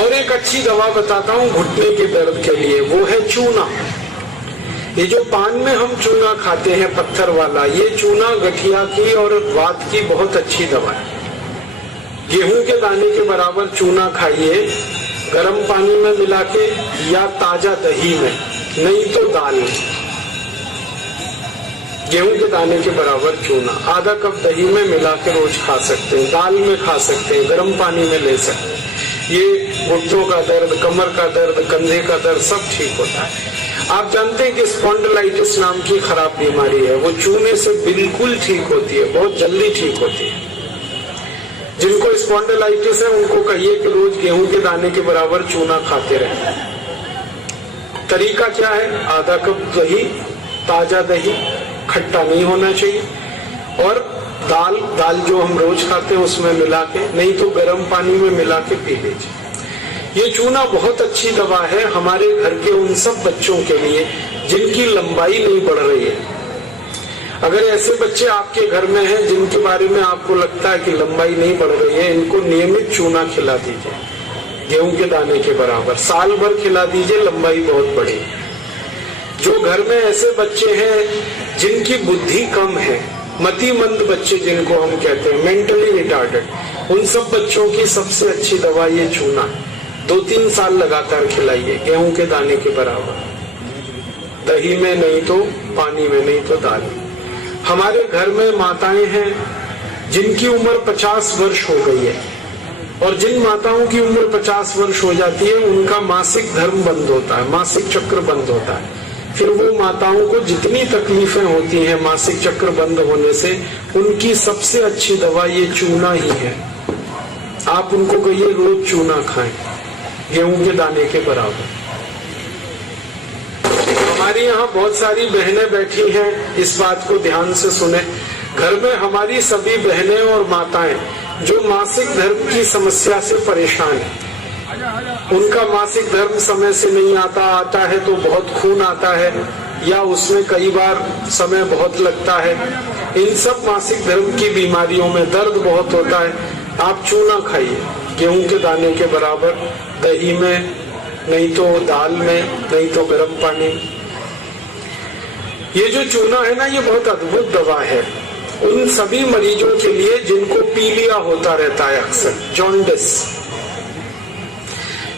और एक अच्छी दवा बताता हूँ घुटने के दर्द के लिए, वो है चूना। ये जो पान में हम चूना खाते हैं पत्थर वाला, ये चूना गठिया की और वात की बहुत अच्छी दवा है। गेहूं के दाने के बराबर चूना खाइए, गर्म पानी में मिला के या ताजा दही में, नहीं तो दाल में। गेहूं के दाने के बराबर चूना आधा कप दही में मिला के रोज खा सकते हैं, दाल में खा सकते हैं, गर्म पानी में ले सकते हैं। ये घुटनों का दर्द, कमर का दर्द, कंधे का दर्द सब ठीक होता है। आप जानते हैं कि स्पॉन्डिलाइटिस नाम की खराब बीमारी है, वो चूने से बिल्कुल ठीक होती है, बहुत जल्दी ठीक होती है। जिनको स्पॉन्डिलाइटिस है उनको कहिए कि रोज गेहूं के दाने के बराबर चूना खाते रहें। तरीका क्या है? आधा कप दही, ताजा दही, खट्टा नहीं होना चाहिए, और दाल जो हम रोज खाते हैं उसमें मिला के, नहीं तो गर्म पानी में मिला के पी लीजिए। ये चूना बहुत अच्छी दवा है हमारे घर के उन सब बच्चों के लिए जिनकी लंबाई नहीं बढ़ रही है। अगर ऐसे बच्चे आपके घर में हैं जिनके बारे में आपको लगता है कि लंबाई नहीं बढ़ रही है, इनको नियमित चूना खिला दीजिए, गेहूं के दाने के बराबर, साल भर खिला दीजिए, लंबाई बहुत बढ़ेगी। जो घर में ऐसे बच्चे हैं जिनकी बुद्धि कम है, मतिमंद बच्चे जिनको हम कहते हैं, मेंटली रिटार्डेड, उन सब बच्चों की सबसे अच्छी दवा ये चूना। 2-3 साल लगातार खिलाइए, गेहूं के दाने के बराबर, दही में नहीं तो पानी में, नहीं तो दाल में। हमारे घर में माताएं हैं जिनकी उम्र 50 वर्ष हो गई है, और जिन माताओं की उम्र 50 वर्ष हो जाती है उनका मासिक धर्म बंद होता है, मासिक चक्र बंद होता है। फिर वो माताओं को जितनी तकलीफें होती हैं मासिक चक्र बंद होने से, उनकी सबसे अच्छी दवा ये चूना ही है। आप उनको कहिए रोज चूना खाएं, गेहूं के दाने के बराबर। हमारी यहाँ बहुत सारी बहनें बैठी हैं, इस बात को ध्यान से सुने। घर में हमारी सभी बहनें और माताएं जो मासिक धर्म की समस्या से परेशान हैं, उनका मासिक धर्म समय से नहीं आता है तो बहुत खून आता है, या उसमें कई बार समय बहुत लगता है, इन सब मासिक धर्म की बीमारियों में दर्द बहुत होता है। आप चूना खाइए, गेहूं के दाने के बराबर, दही में, नहीं तो दाल में, नहीं तो गर्म पानी में। ये जो चूना है ना, ये बहुत अद्भुत दवा है उन सभी मरीजों के लिए जिनको पीलिया होता रहता है, अक्सर जॉन्डिस।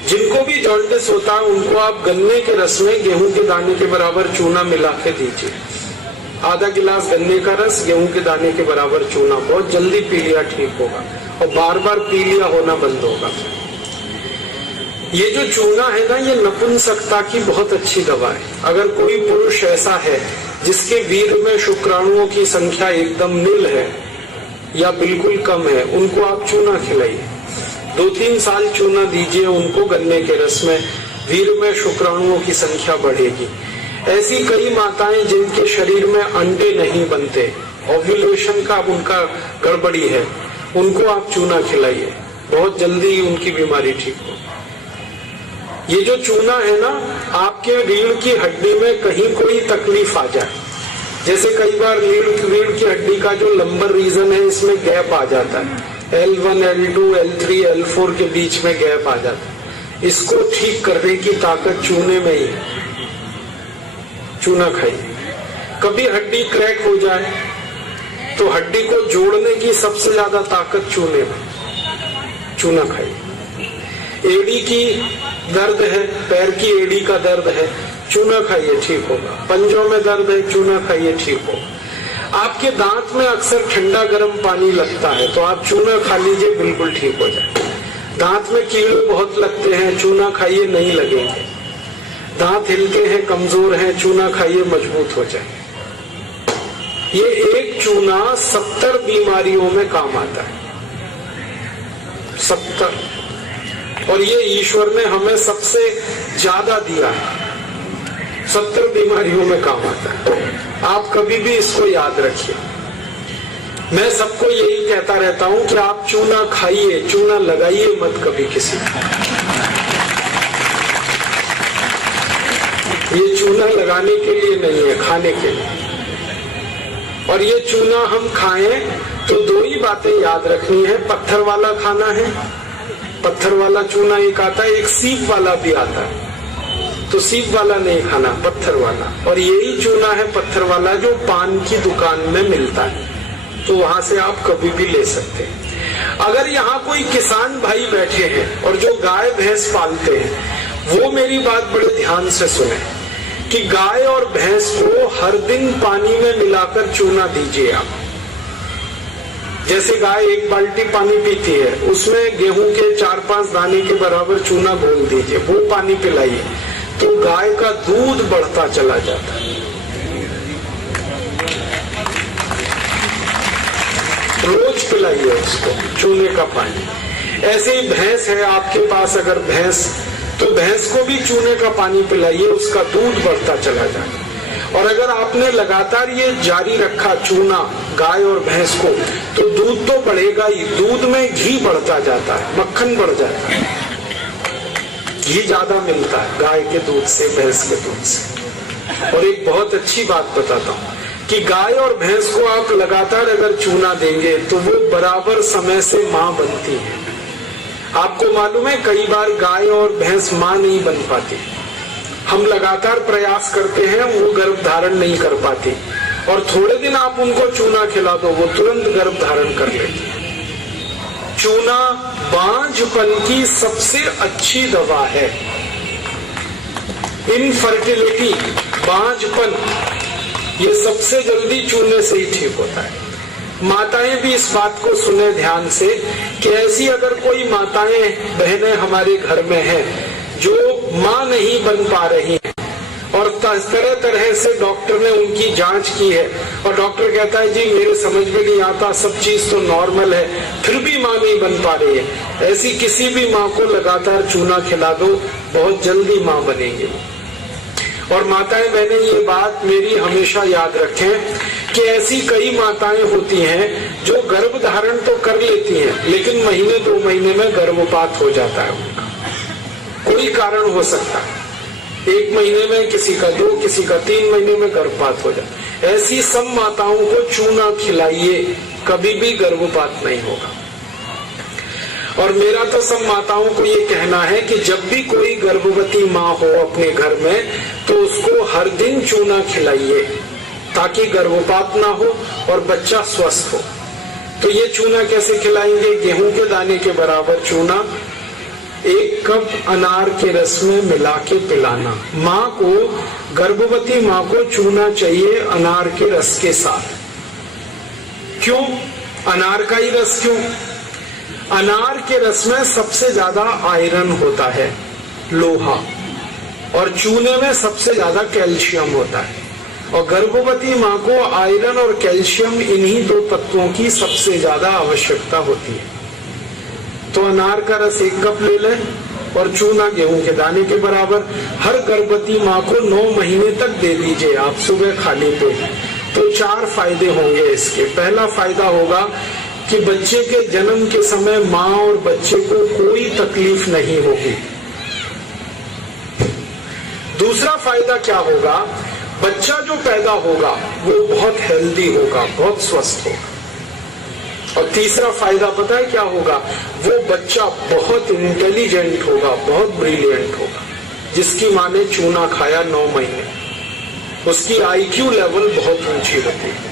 जिनको भी जॉन्डिस होता है उनको आप गन्ने के रस में गेहूं के दाने के बराबर चूना मिला के दीजिए। आधा गिलास गन्ने का रस, गेहूं के दाने के बराबर चूना, बहुत जल्दी पीलिया ठीक होगा और बार बार पीलिया होना बंद होगा। ये जो चूना है ना, ये नपुंसकता की बहुत अच्छी दवा है। अगर कोई पुरुष ऐसा है जिसके वीर्य में शुक्राणुओं की संख्या एकदम नील है या बिल्कुल कम है, उनको आप चूना खिलाइए। 2-3 साल चूना दीजिए उनको गन्ने के रस में, वीर्य में शुक्राणुओं की संख्या बढ़ेगी। ऐसी कई माताएं जिनके शरीर में अंडे नहीं बनते, ओव्यूलेशन का उनका गड़बड़ी है, उनको आप चूना खिलाइए, बहुत जल्दी उनकी बीमारी ठीक हो। ये जो चूना है ना, आपके रीढ़ की हड्डी में कहीं कोई तकलीफ आ जाए, जैसे कई बार रीढ़ की हड्डी का जो लंबर रीजन है इसमें गैप आ जाता है, L1, L2, L3, L4 के बीच में गैप आ जाता है, इसको ठीक करने की ताकत चूने में ही है। चूना खाइए। कभी हड्डी क्रैक हो जाए तो हड्डी को जोड़ने की सबसे ज्यादा ताकत चूने में, चूना खाइए। एड़ी की दर्द है, पैर की एड़ी का दर्द है, चूना खाइए, ठीक होगा। पंजों में दर्द है, चूना खाइए, ठीक होगा। आपके दांत में अक्सर ठंडा गर्म पानी लगता है तो आप चूना खा लीजिए, बिल्कुल ठीक हो जाए। दांत में कीड़े बहुत लगते हैं, चूना खाइए, नहीं लगेंगे। दांत हिलते हैं, कमजोर हैं, चूना खाइए, मजबूत हो जाए। ये एक चूना 70 बीमारियों में काम आता है, 70। और ये ईश्वर ने हमें सबसे ज्यादा दिया है, 70 बीमारियों में काम आता है। आप कभी भी इसको याद रखिए। मैं सबको यही कहता रहता हूं कि आप चूना खाइए, चूना लगाइए मत कभी किसी को। ये चूना लगाने के लिए नहीं है, खाने के लिए। और ये चूना हम खाएं तो 2 ही बातें याद रखनी है, पत्थर वाला खाना है पत्थर वाला चूना एक आता है, एक सीप वाला भी आता है। तो सीप वाला नहीं खाना, पत्थर वाला। और यही चूना है पत्थर वाला जो पान की दुकान में मिलता है, तो वहां से आप कभी भी ले सकते हैं। अगर यहाँ कोई किसान भाई बैठे हैं और जो गाय भैंस पालते हैं, वो मेरी बात बड़े ध्यान से सुने कि गाय और भैंस को हर दिन पानी में मिलाकर चूना दीजिए आप। जैसे गाय 1 बाल्टी पानी पीती है, उसमें गेहूं के 4-5 दाने के बराबर चूना घोल दीजिए, वो पानी पिलाइए, तो गाय का दूध बढ़ता चला जाता है। रोज पिलाइए उसको चूने का पानी। ऐसे ही भैंस है आपके पास, अगर भैंस, तो भैंस को भी चूने का पानी पिलाइए, उसका दूध बढ़ता चला जाए। और अगर आपने लगातार ये जारी रखा चूना गाय और भैंस को, तो दूध तो बढ़ेगा ही, दूध में घी बढ़ता जाता है, मक्खन बढ़ जाता है, घी ज्यादा मिलता है गाय के दूध से, भैंस के दूध से। और एक बहुत अच्छी बात बताता हूँ कि गाय और भैंस को आप लगातार अगर चूना देंगे तो वो बराबर समय से माँ बनती है। आपको मालूम है कई बार गाय और भैंस माँ नहीं बन पाती, हम लगातार प्रयास करते हैं, वो गर्भ धारण नहीं कर पाती, और थोड़े दिन आप उनको चूना खिला दो, वो तुरंत गर्भ धारण कर लेती है। चूना बांझपन की सबसे अच्छी दवा है। इनफर्टिलिटी, बांझपन, ये सबसे जल्दी चूने से ही ठीक होता है। माताएं भी इस बात को सुने ध्यान से कि ऐसी अगर कोई माताएं बहनें हमारे घर में हैं जो मां नहीं बन पा रही हैं, और तरह तरह से डॉक्टर ने उनकी जांच की है, और डॉक्टर कहता है जी मेरे समझ में नहीं आता, सब चीज तो नॉर्मल है, फिर भी मां नहीं बन पा रही है, ऐसी किसी भी माँ को लगातार चूना खिला दो, बहुत जल्दी माँ बनेंगे। और माताएं बहनें ये बात मेरी हमेशा याद रखें कि ऐसी कई माताएं होती हैं जो गर्भ धारण तो कर लेती हैं, लेकिन महीने 2 महीने में गर्भपात हो जाता है उनका, कोई कारण हो सकता है। 1 महीने में किसी का 2, किसी का 3 महीने में गर्भपात हो जाता है। ऐसी सब माताओं को चूना खिलाइए, कभी भी गर्भपात नहीं होगा। और मेरा तो सब माताओं को ये कहना है कि जब भी कोई गर्भवती माँ हो अपने घर में, तो उसको हर दिन चूना खिलाइए ताकि गर्भपात ना हो और बच्चा स्वस्थ हो। तो ये चूना कैसे खिलाएंगे? गेहूं के दाने के बराबर चूना 1 कप अनार के रस में मिला के पिलाना। माँ को, गर्भवती माँ को चूना चाहिए अनार के रस के साथ। क्यों अनार का ही रस? क्यों? अनार के रस में सबसे ज्यादा आयरन होता है, लोहा, और चूने में सबसे ज्यादा कैल्शियम होता है। और गर्भवती माँ को आयरन और कैल्शियम, इन्हीं 2 तत्वों की सबसे ज्यादा आवश्यकता होती है। तो अनार का रस 1 कप ले लें और चूना गेहूं के दाने के बराबर हर गर्भवती माँ को 9 महीने तक दे दीजिए आप, सुबह खाली पेट। तो 4 फायदे होंगे इसके। पहला फायदा होगा कि बच्चे के जन्म के समय माँ और बच्चे को कोई तकलीफ नहीं होगी। दूसरा फायदा क्या होगा? बच्चा जो पैदा होगा वो बहुत हेल्दी होगा, बहुत स्वस्थ होगा। और तीसरा फायदा पता है क्या होगा? वो बच्चा बहुत इंटेलिजेंट होगा, बहुत ब्रिलियंट होगा। जिसकी माँ ने चूना खाया 9 महीने, उसकी IQ लेवल बहुत ऊंची होती है।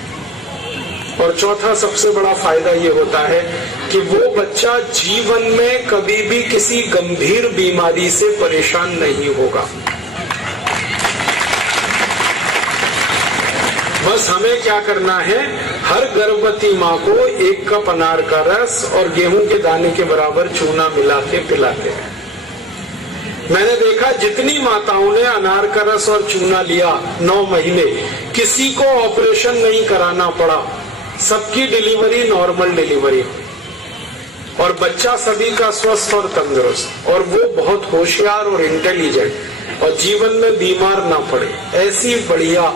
और चौथा सबसे बड़ा फायदा ये होता है कि वो बच्चा जीवन में कभी भी किसी गंभीर बीमारी से परेशान नहीं होगा। बस हमें क्या करना है? हर गर्भवती माँ को 1 कप अनार का रस और गेहूं के दाने के बराबर चूना मिला के पिलाते हैं। मैंने देखा जितनी माताओं ने अनार का रस और चूना लिया 9 महीने, किसी को ऑपरेशन नहीं कराना पड़ा, सबकी डिलीवरी नॉर्मल डिलीवरी, और बच्चा सभी का स्वस्थ और तंदुरुस्त, और वो बहुत होशियार और इंटेलिजेंट, और जीवन में बीमार ना पड़े। ऐसी बढ़िया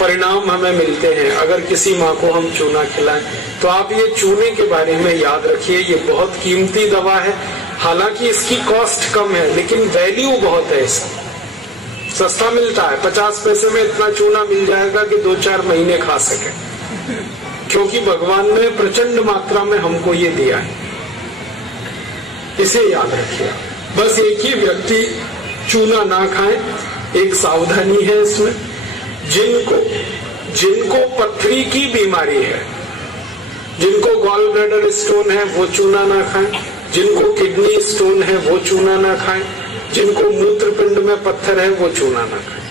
परिणाम हमें मिलते हैं अगर किसी माँ को हम चूना खिलाएं। तो आप ये चूने के बारे में याद रखिए, ये बहुत कीमती दवा है। हालांकि इसकी कॉस्ट कम है, लेकिन वैल्यू बहुत है इसका। सस्ता मिलता है, 50 पैसे में इतना चूना मिल जाएगा कि 2-4 महीने खा सके, क्योंकि भगवान ने प्रचंड मात्रा में हमको ये दिया है। इसे याद रखिए। बस एक ही व्यक्ति चूना ना खाए, एक सावधानी है इसमें। जिनको पथरी की बीमारी है, जिनको गॉल ब्लैडर स्टोन है, वो चूना ना खाएं। जिनको किडनी स्टोन है वो चूना ना खाएं। जिनको मूत्रपिंड में पत्थर है वो चूना ना खाएं।